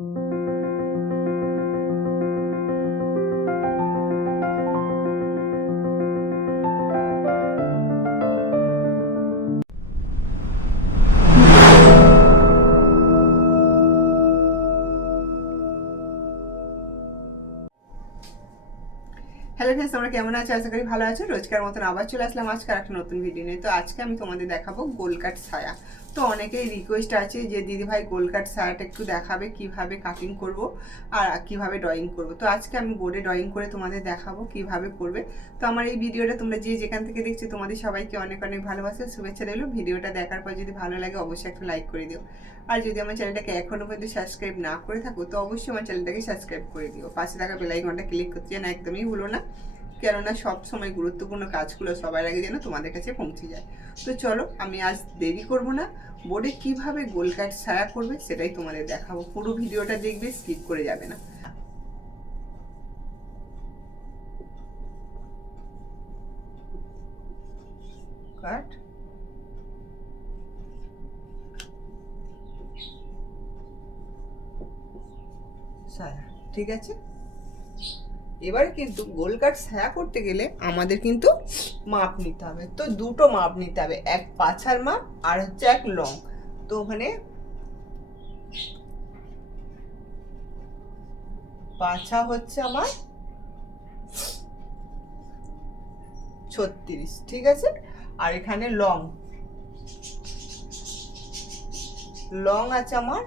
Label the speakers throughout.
Speaker 1: Hello friends তোমরা কেমন আছো? আশা করি ভালো আছো। রোজকার মতন আবার চলে আসলাম আজকে একটা নতুন ভিডিও নিয়ে। তো আজকে আমি তোমাদের দেখাবো গোলকাট ছায়া। তো অনেকেই রিকোয়েস্ট আছে যে দিদি ভাই গোলকাট ছায়াটা একটু দেখাবে কীভাবে কাটিং করব আর কীভাবে ড্রয়িং করব? তো আজকে আমি বোর্ডে ড্রয়িং করে তোমাদের দেখাবো কীভাবে করবে। তো আমার এই ভিডিওটা তোমরা যে যেখান থেকে দেখছ, তোমাদের সবাইকে অনেক অনেক ভালোবাসে, শুভেচ্ছা রইল। ভিডিওটা দেখার পর যদি ভালো লাগে, অবশ্যই একটু লাইক করে দিও। আর যদি আমার চ্যানেলটাকে এখনও পর্যন্ত সাবস্ক্রাইব না করে থাকো, তো অবশ্যই আমার চ্যানেলটাকে সাবস্ক্রাইব করে দিও। পাশে থাকা বেলাইকনটা ক্লিক করতে যেন একদমই ভুলো না। কেননা সব সময় গুরুত্বপূর্ণ কাজগুলো সবার আগে যেন তোমাদের কাছে পৌঁছে যায়। তো চলো, আমি আজ দেরি করব না। বোর্ডে কীভাবে গোল কাট ছায়া করবে সেটাই তোমাদের দেখাবো। পুরো ভিডিওটা দেখবে স্কিপ করে যাবে না। কাট। ঠিক আছে? এবার কিন্তু গোল কাট ছায়া করতে গেলে আমাদের কিন্তু মাপ নিতে হবে। তো দুটো মাপ নিতে হবে, এক পাছার মাপ আর হচ্ছে এক লং। তো ওখানে পাছা হচ্ছে আমার ছত্রিশ, ঠিক আছে? আর এখানে লং। লং আছে আমার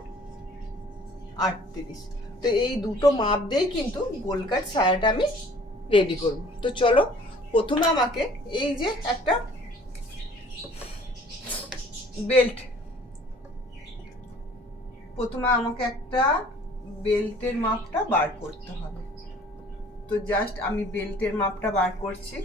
Speaker 1: আটত্রিশ। তো এই দুটো মাপ দিয়েই কিন্তু গোলকাট ছায়াটা আমি রেডি করব। তো চলো, প্রথমে আমাকে এই যে একটা বেল্ট প্রথমে আমাকে একটা বেল্টের মাপটা বার করতে হবে। তো জাস্ট আমি বেল্টের মাপটা বার করছি।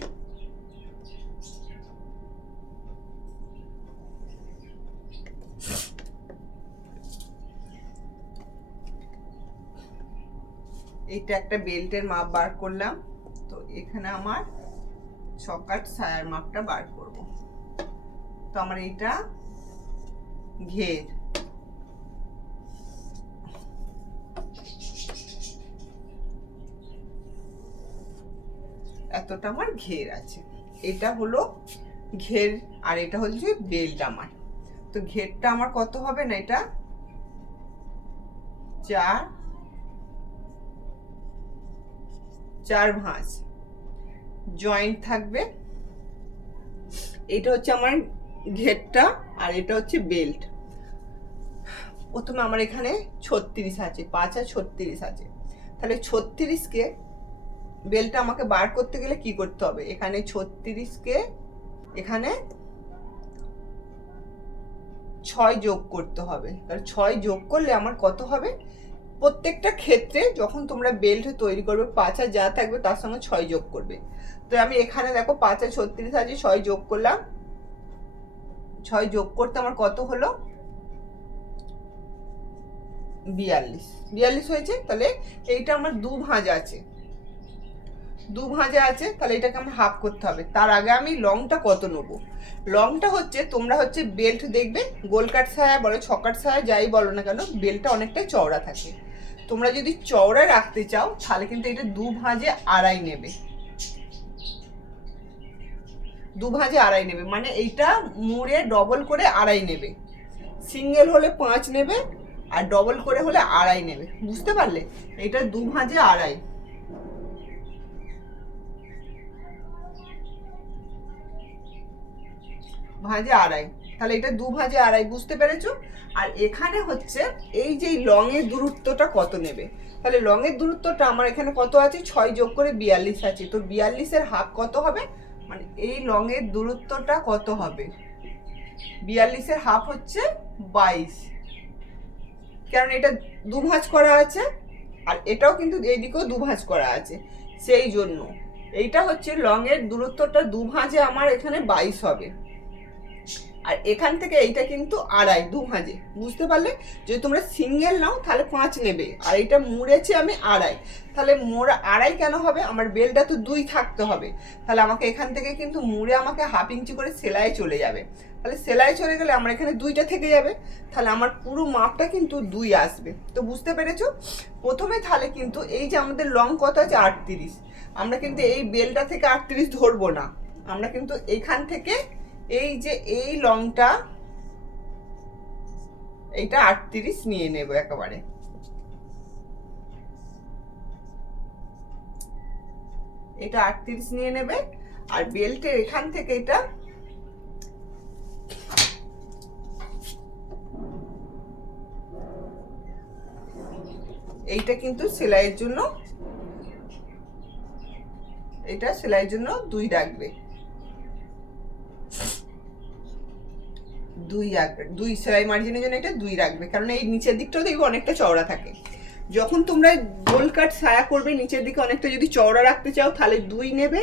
Speaker 1: এইটা একটা বেল্টের মাপ বার করলাম। তো এখানে আমার ছকাট ছায়ার মাপটা বার করব। তো আমার এইটা ঘের। এতটা আমার ঘের আছে। এটা হলো ঘের আর এটা হচ্ছে বেল্ট আমার। তো ঘেরটা আমার কত হবে না এটা? চার চার ভাঁজ। জয়েন্ট থাকবে। এটা হচ্ছে আমার ঘেরটা আর এটা হচ্ছে বেল্ট প্রথমে আমার এখানে ছত্রিশ আছে, পাঁচ আর ছত্রিশ আছে। তাহলে ছত্রিশকে বেলটা আমাকে বার করতে গেলে কি করতে হবে? এখানে ছত্রিশকে এখানে ছয় যোগ করতে হবে। তাহলে ছয় যোগ করলে আমার কত হবে? প্রত্যেকটা ক্ষেত্রে যখন তোমরা বেল্ট তৈরি করবে, পাঁচা যা থাকবে তার সঙ্গে ছয় যোগ করবে। তো আমি এখানে দেখো পাঁচা ছত্রিশ আছে ছয় যোগ করলাম। ছয় যোগ করতে আমার কত হলো? বিয়াল্লিশ। বিয়াল্লিশ হয়েছে? তাহলে এইটা আমার দু ভাঁজ আছে। দু ভাঁজে আছে, তাহলে এটাকে আমার হাফ করতে হবে। তার আগে আমি লংটা কত নেব? লংটা হচ্ছে, তোমরা হচ্ছে বেল্ট দেখবে, গোলকাট ছায়া বলো, ছকাট ছায়া যাই বলো না কেন বেল্টটা অনেকটাই চওড়া থাকে। তোমরা যদি চওড়া রাখতে চাও, তাহলে কিন্তু এটা দু ভাঁজে আড়াই নেবে। দু ভাঁজে আড়াই নেবে। মানে এইটা মুড়ে ডবল করে আড়াই নেবে। সিঙ্গেল হলে পাঁচ নেবে আর ডবল করে হলে আড়াই নেবে। বুঝতে পারলে? এটা দু ভাঁজে আড়াই। ভাঁজে আড়াই। তাহলে এটা দু ভাঁজে আড়াই, বুঝতে পেরেছ? আর এখানে হচ্ছে এই যে লং এর দূরত্বটা কত নেবে? তাহলে লং এর দূরত্বটা আমার এখানে কত আছে? ছয় যোগ করে বিয়াল্লিশ আছে। তো বিয়াল্লিশের হাফ কত হবে? মানে এই লং এর দূরত্বটা কত হবে? বিয়াল্লিশের হাফ হচ্ছে বাইশ। কারণ এটা দু ভাঁজ করা আছে, আর এটাও কিন্তু এইদিকেও দু ভাঁজ করা আছে। সেই জন্য এইটা হচ্ছে লং এর দূরত্বটা দু ভাঁজে আমার এখানে বাইশ হবে। আর এখান থেকে এইটা কিন্তু আড়াই, দু ভাঁজে। বুঝতে পারলে? যদি তোমরা সিঙ্গেল নাও, তাহলে পাঁচ নেবে। আর এটা মুড়েছে আমি আড়াই। তাহলে মোড়া আড়াই কেন হবে? আমার বেলটা তো দুই থাকতে হবে। তাহলে আমাকে এখান থেকে কিন্তু মুড়ে আমাকে হাফ ইঞ্চি করে সেলাই চলে যাবে। তাহলে সেলাই চলে গেলে আমার এখানে দুইটা থেকে যাবে। তাহলে আমার পুরো মাপটা কিন্তু দুই আসবে। তো বুঝতে পেরেছ? প্রথমে তাহলে কিন্তু এই যে আমাদের লং কত আছে? আটত্রিশ। আমরা কিন্তু এই বেলটা থেকে আটত্রিশ ধরবো না। আমরা কিন্তু এখান থেকে এই যে এই লংটা, এইটা আটত্রিশ নিয়ে নেব একেবারে। এটা আটত্রিশ নিয়ে নেবে, আর বেল্টের এখান থেকে এটা এইটা কিন্তু সেলাইয়ের জন্য, এটা সেলাইয়ের জন্য দুই রাখবে। দুই রাখবে, দুই সেলাই মার্জিনের জন্য এটা দুই রাখবে, কারণ এই নিচের দিকটাও দেখবে অনেকটা চওড়া থাকে। যখন তোমরা গোল কাট ছায়া করবে, নিচের দিকে অনেকটা যদি চওড়া রাখতে চাও, তাহলে দুই নেবে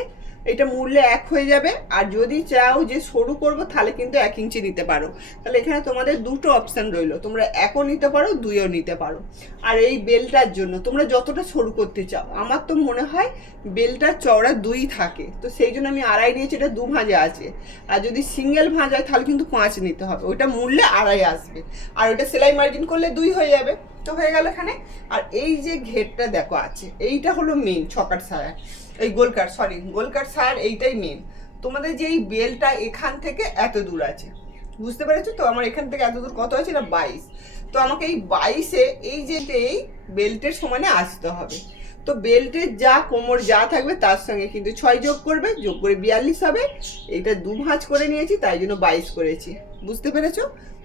Speaker 1: এটা মূল্যে এক হয়ে যাবে। আর যদি চাও যে সরু করব, তাহলে কিন্তু এক ইঞ্চি নিতে পারো। তাহলে এখানে তোমাদের দুটো অপশান রইল। তোমরা একও নিতে পারো, দুইও নিতে পারো। আর এই বেলটার জন্য, তোমরা যতটা সরু করতে চাও, আমার তো মনে হয় বেলটার চওড়া দুই থাকে। তো সেই জন্য আমি আড়াই নিয়েছি, এটা দু ভাঁজা আছে। আর যদি সিঙ্গেল ভাঁজ হয়, তাহলে কিন্তু পাঁচ নিতে হবে। ওইটা মূল্যে আড়াই আসবে। আর ওইটা সেলাই মার্জিন করলে দুই হয়ে যাবে। তো হয়ে গেল এখানে। আর এই যে ঘেরটা দেখো আছে, এইটা হলো মেন ছকার ছায়া এই গোলকার সরি গোল গোলকার ছায়ার এইটাই মেন তোমাদের যে এই বেলটা এখান থেকে এত দূর আছে। বুঝতে পেরেছ তো? আমার এখান থেকে এত দূর কত আছে না? বাইশ। তো আমাকে এই বাইশে এই যে এই বেল্টের সমানে আসতে হবে। তো বেল্টের যা কোমর যা থাকবে তার সঙ্গে কিন্তু ছয় যোগ করবে, যোগ করে বিয়াল্লিশ হবে। এইটা দু ভাঁজ করে নিয়েছি, তাই জন্য বাইশ করেছি। বুঝতে পেরেছ?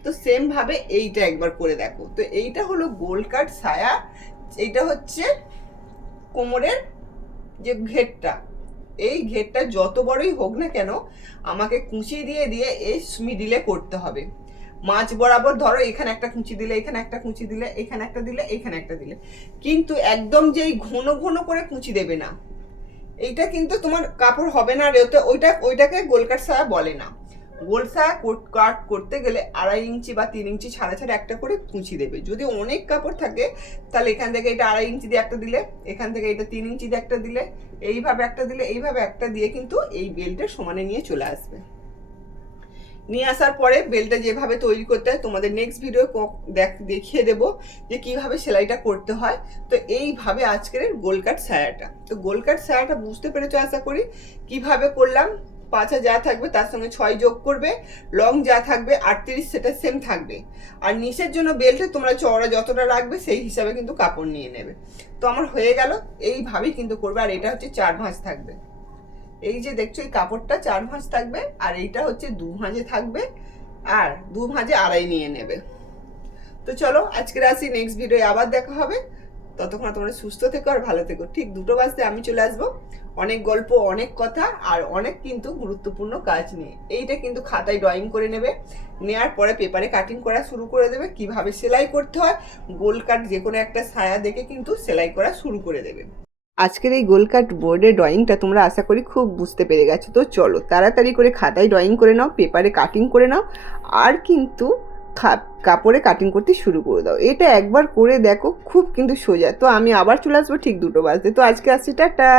Speaker 1: তো সেমভাবে এইটা একবার করে দেখো। তো এইটা হলো গোল কাট ছায়া। এইটা হচ্ছে কোমরের যে ঘেরটা, এই ঘেরটা যত বড়ই হোক না কেন, আমাকে কুঁচি দিয়ে দিয়ে এই মিডিলে করতে হবে। মাছ বরাবর ধরো এখানে একটা কুঁচি দিলে, এখানে একটা কুঁচি দিলে, এখানে একটা দিলে, এখানে একটা দিলে। কিন্তু একদম যে এই ঘন ঘন করে কুঁচি দেবে না, এইটা কিন্তু তোমার কাপড় হবে না, ওইটা, ওইটাকে গোলকার সায়া বলে না। গোল ছায়া কাট করতে গেলে আড়াই ইঞ্চি বা তিন ইঞ্চি ছাড়া ছাড়া একটা করে কুচি দেবে। যদি অনেক কাপড় থাকে, তাহলে এখান থেকে এটা আড়াই ইঞ্চি দিয়ে একটা দিলে, এখান থেকে এটা তিন ইঞ্চি দিয়ে একটা দিলে, এইভাবে একটা দিলে, এইভাবে একটা দিয়ে কিন্তু এই বেল্টের সমানে নিয়ে চলে আসবে। নিয়ে আসার পরে বেলটা যেভাবে তৈরি করতে হয়, তোমাদের নেক্সট ভিডিও দেখিয়ে দেবো যে কীভাবে সেলাইটা করতে হয়। তো এইভাবে আজকের গোলকাট সায়াটা। তো গোলকাট সায়াটা বুঝতে পেরেছ আশা করি? কীভাবে করলাম? পাঁচা যা থাকবে তার সঙ্গে ছয় যোগ করবে লং যা থাকবে আটত্রিশ সেটা সেম থাকবে। আর নিচের জন্য বেল্টে তোমরা চওড়া যতটা রাখবে সেই হিসাবে কিন্তু কাপড় নিয়ে নেবে। তো আমার হয়ে গেল, এইভাবেই কিন্তু করবে, আর এটা হচ্ছে চার ভাঁজ থাকবে। এই যে দেখছ, এই কাপড়টা চার ভাঁজ থাকবে, আর এইটা হচ্ছে দু ভাঁজে থাকবে, আর দু ভাঁজে আড়াই নিয়ে নেবে। তো চলো, আজকের আসি নেক্সট ভিডিও আবার দেখা হবে। ততক্ষণ তোমরা সুস্থ থেকো আর ভালো থেকো। ঠিক দুটো বাজতে আমি চলে আসব। অনেক গল্প, অনেক কথা আর অনেক কিন্তু গুরুত্বপূর্ণ কাজ নিয়ে। এইটা কিন্তু খাতায় ড্রয়িং করে নেবে। নেওয়ার পরে পেপারে কাটিং করা শুরু করে দেবে। কীভাবে সেলাই করতে হয়? গোল কাট যে কোনো একটা ছায়া দেখে কিন্তু সেলাই করা শুরু করে দেবে। আজকের এই গোল কাট বোর্ডের ড্রয়িংটা তোমরা আশা করি খুব বুঝতে পেরে গেছো। তো চলো তাড়াতাড়ি করে খাতায় ড্রয়িং করে নাও পেপারে কাটিং করে নাও। আর কিন্তু কাপড়ে কাটিং করতে শুরু করে দাও। এটা একবার করে দেখো, খুব কিন্তু সোজা। তো আমি আবার চলে আসব ঠিক দুটো বাজতে। তো আজকে আসছি, টাটা!